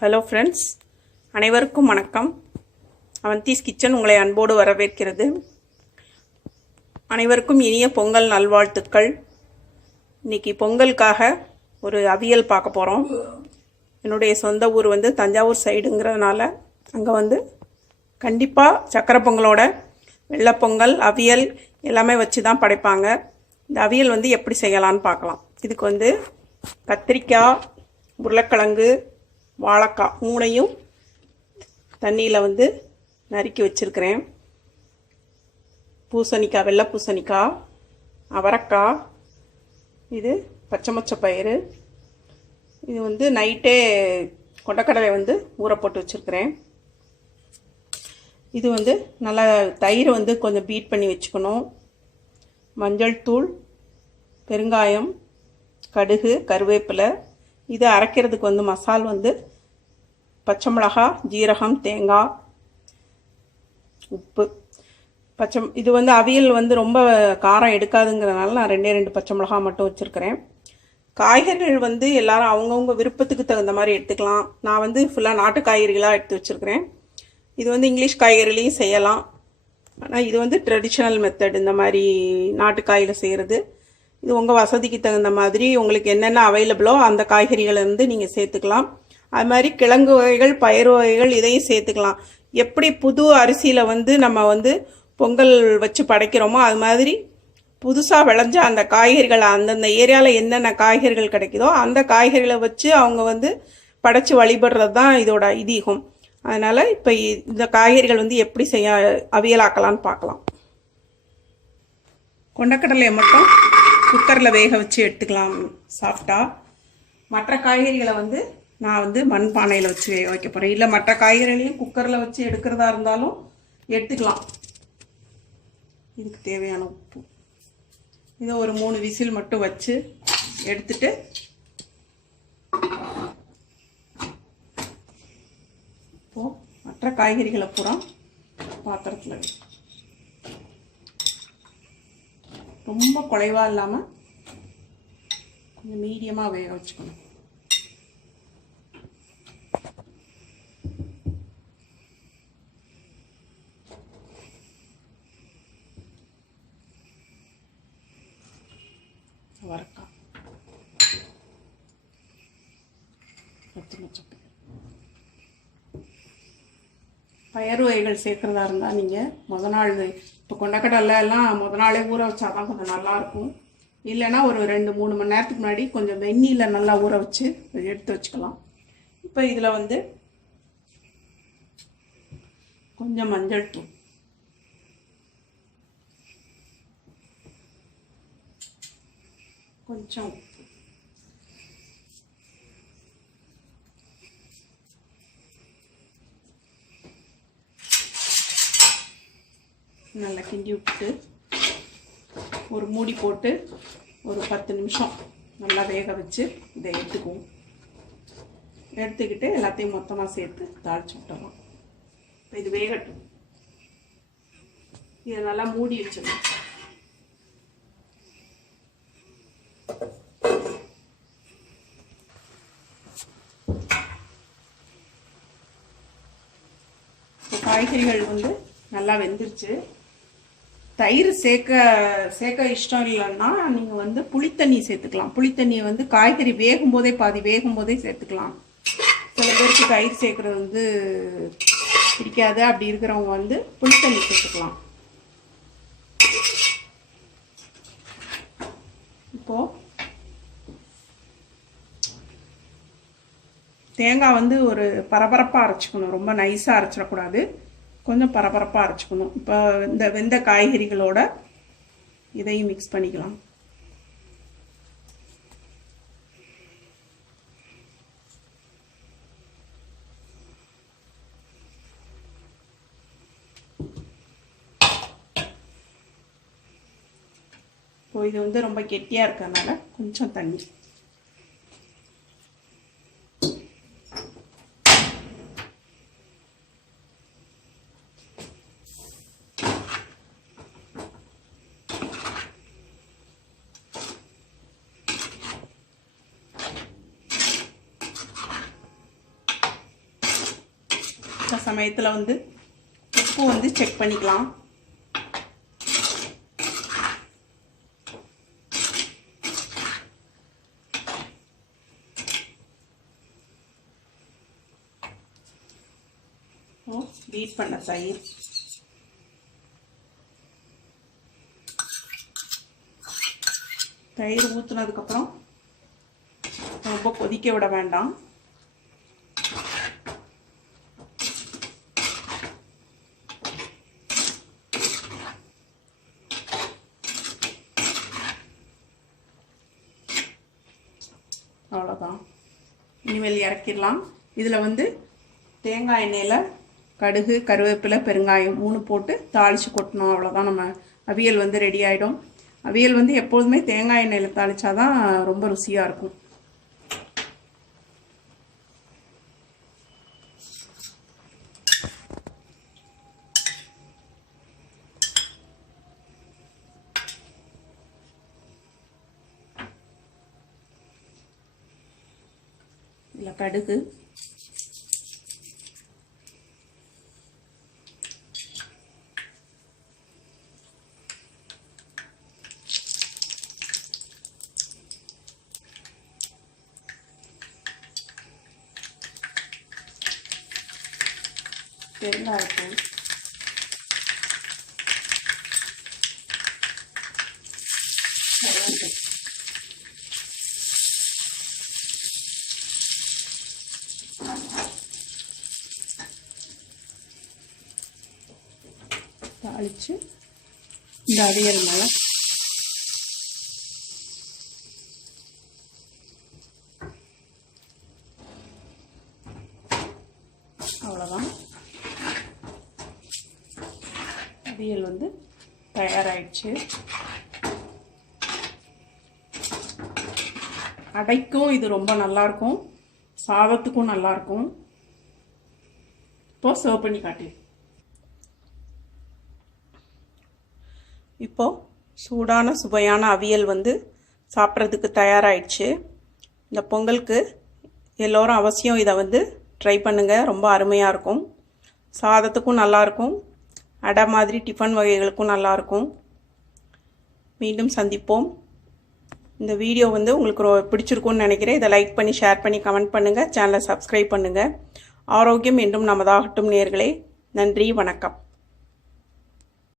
Hello friends, அனைவருக்கும் வணக்கம். Avanthi's kitchen உங்களை அன்போடு வரவேற்கிறது. அனைவருக்கும் இனிய பொங்கல் நல்வாழ்த்துக்கள். இன்றைக்கி பொங்கலுக்காக ஒரு அவியல் பார்க்க போகிறோம். என்னுடைய சொந்த ஊர் தஞ்சாவூர் சைடுங்கிறதுனால அங்கே கண்டிப்பாக சக்கரை பொங்கலோட வெள்ளைப்பொங்கல் அவியல் எல்லாமே வச்சு தான் படைப்பாங்க. இந்த அவியல் எப்படி செய்யலான்னு பார்க்கலாம். இதுக்கு கத்திரிக்காய், உருளைக்கிழங்கு, வாழைக்காய் மூணையும் தண்ணியில் நறுக்கி வச்சுருக்கிறேன். பூசணிக்காய், வெள்ளை பூசணிக்காய், அவரைக்காய், இது பச்சை பயிறு, இது நைட்டே கொண்டக்கடலை ஊற போட்டு வச்சுருக்கிறேன். இது நல்லா தயிர் கொஞ்சம் பீட் பண்ணி வச்சுக்கணும். மஞ்சள் தூள், பெருங்காயம், கடுகு, கருவேப்பிலை. இது அரைக்கிறதுக்கு மசால் பச்சை மிளகாய், ஜீரகம், தேங்காய், உப்பு, இது அவியல் ரொம்ப காரம் எடுக்காதுங்கிறதுனால நான் 2 பச்சை மிளகாய் மட்டும் வச்சுருக்கிறேன். காய்கறிகள் எல்லாரும் அவங்கவுங்க விருப்பத்துக்கு தகுந்த மாதிரி எடுத்துக்கலாம். நான் ஃபுல்லாக நாட்டு காய்கறிகளாக எடுத்து வச்சுருக்கிறேன். இது இங்கிலீஷ் காய்கறிலையும் செய்யலாம். ஆனால் இது ட்ரெடிஷ்னல் மெத்தட். இந்த மாதிரி நாட்டுக்காயில் செய்கிறது. இது உங்கள் வசதிக்கு தகுந்த மாதிரி உங்களுக்கு என்னென்ன அவைலபிளோ அந்த காய்கறிகளை நீங்கள் சேர்த்துக்கலாம். அது மாதிரி கிழங்கு வகைகள், பயிர் வகைகள் இதையும் சேர்த்துக்கலாம். எப்படி புது அரிசியில் நம்ம பொங்கல் வச்சு படைக்கிறோமோ அது மாதிரி புதுசாக விளைஞ்ச அந்த காய்கறிகளை, அந்தந்த ஏரியாவில் என்னென்ன காய்கறிகள் கிடைக்குதோ அந்த காய்கறிகளை வச்சு அவங்க படைச்சி வழிபடுறது தான் இதோட ஐதீகம். அதனால் இப்போ இந்த காய்கறிகள் எப்படி செய்ய அவியலாக்கலான்னு பார்க்கலாம். கொண்டக்கடலையை மட்டும் குக்கரில் வேக வச்சு எடுத்துக்கலாம் சாஃப்டாக. மற்ற காய்கறிகளை நான் மண்பானையில் வச்சு வேக வைக்க போகிறேன். இல்லை மற்ற காய்கறிகளையும் குக்கரில் வச்சு எடுக்கிறதா இருந்தாலும் எடுத்துக்கலாம். இதுக்கு தேவையான உப்பு, இதை ஒரு 3 விசில் மட்டும் வச்சு எடுத்துட்டு இப்போது மற்ற காய்கறிகளை பூரா பாத்திரத்தில் ரொம்ப குறைவாக இல்லாமல் கொஞ்சம் மீடியமாக வேக வச்சுக்கணும். வரக்காய், பயிறு வகைகள் சேர்க்குறதா இருந்தால் நீங்கள் முத நாள், இப்போ கொண்டக்கடலை எல்லாம் முத நாளே ஊற வச்சா தான் கொஞ்சம் நல்லாயிருக்கும். இல்லைன்னா ஒரு 2-3 மணி நேரத்துக்கு முன்னாடி கொஞ்சம் வெந்நீரில் நல்லா ஊற வச்சு எடுத்து வச்சுக்கலாம். இப்போ இதில் கொஞ்சம் மஞ்சள் தூள், கொஞ்சம் உப்பு, நல்லா கிண்டி விட்டு ஒரு மூடி போட்டு ஒரு 10 நிமிஷம் நல்லா வேக வச்சு இதை எடுத்துக்குவோம். எடுத்துக்கிட்டு எல்லாத்தையும் மொத்தமாக சேர்த்து தாளிச்சு விட்டுறோம். இப்போ இது வேகட்டும். இதை நல்லா மூடி வச்சிடணும். இப்போ காய்கறிகள் நல்லா வெந்துருச்சு. தயிர் சேர்க்க இஷ்டம் இல்லைன்னா நீங்கள் புளித்தண்ணி சேர்த்துக்கலாம். புளித்தண்ணியை காய்கறி வேகும் போதே, பாதி வேகும் போதே சேர்த்துக்கலாம். சில பேருக்கு தயிர் சேர்க்குறது பிடிக்காது. அப்படி இருக்கிறவங்க புளித்தண்ணி சேர்த்துக்கலாம். இப்போது தேங்காய் ஒரு பரபரப்பாக அரைச்சிக்கணும். ரொம்ப நைஸாக அரைச்சிடக்கூடாது. கொஞ்சம் பரபரப்பாக அரைச்சிக்கணும். இப்போ இந்த வெந்த காய்கறிகளோட இதையும் மிக்ஸ் பண்ணிக்கலாம். இப்போ இது ரொம்ப கெட்டியாக இருக்கிறதுனால கொஞ்சம் தண்ணி. இந்த சமயத்தில் வந்து உப்பு வந்து செக் பண்ணிக்கலாம். பீட் பண்ண தயிர், தயிர் ஊற்றுனதுக்கப்புறம் ரொம்ப கொதிக்க விட வேண்டாம். அவ்வளோதான், இனிமேல் இறக்கிடலாம். இதில் வந்து தேங்காய் எண்ணெயில் கடுகு, கருவேப்பிலை, பெருங்காயம் 3 போட்டு தாளித்து கொட்டணும். அவ்வளோதான், நம்ம அவியல் வந்து ரெடி ஆகிடும். அவியல் வந்து எப்போதுமே தேங்காய் எண்ணெயில் தாளித்தாதான் ரொம்ப ருசியாக இருக்கும். இதில் கடுகு, பெருங்காயத்தூள், தாளித்து இந்த அவியல் மேலே அவ்வளோதான், அவியல் வந்து தயாராகிடுச்சு. அடைக்கும் இது ரொம்ப நல்லாயிருக்கும், சாதத்துக்கும் நல்லாயிருக்கும். இப்போது சர்வ் பண்ணி காட்டு. இப்போது சூடான சுவையான அவியல் வந்து சாப்பிட்றதுக்கு தயாராகிடுச்சு. இந்த பொங்கலுக்கு எல்லோரும் அவசியம் இதை வந்து ட்ரை பண்ணுங்கள், ரொம்ப அருமையாக இருக்கும். சாதத்துக்கும் நல்லாயிருக்கும், அடை மாதிரி டிஃபன் வகைகளுக்கும் நல்லாயிருக்கும். மீண்டும் சந்திப்போம். இந்த வீடியோ வந்து உங்களுக்கு பிடிச்சிருக்கும்னு நினைக்கிறேன். இதை லைக் பண்ணி, ஷேர் பண்ணி, கமெண்ட் பண்ணுங்கள். சேனலை சப்ஸ்கிரைப் பண்ணுங்கள். ஆரோக்கியம் என்றும் நமதாகட்டும் நேயர்களே. நன்றி, வணக்கம்.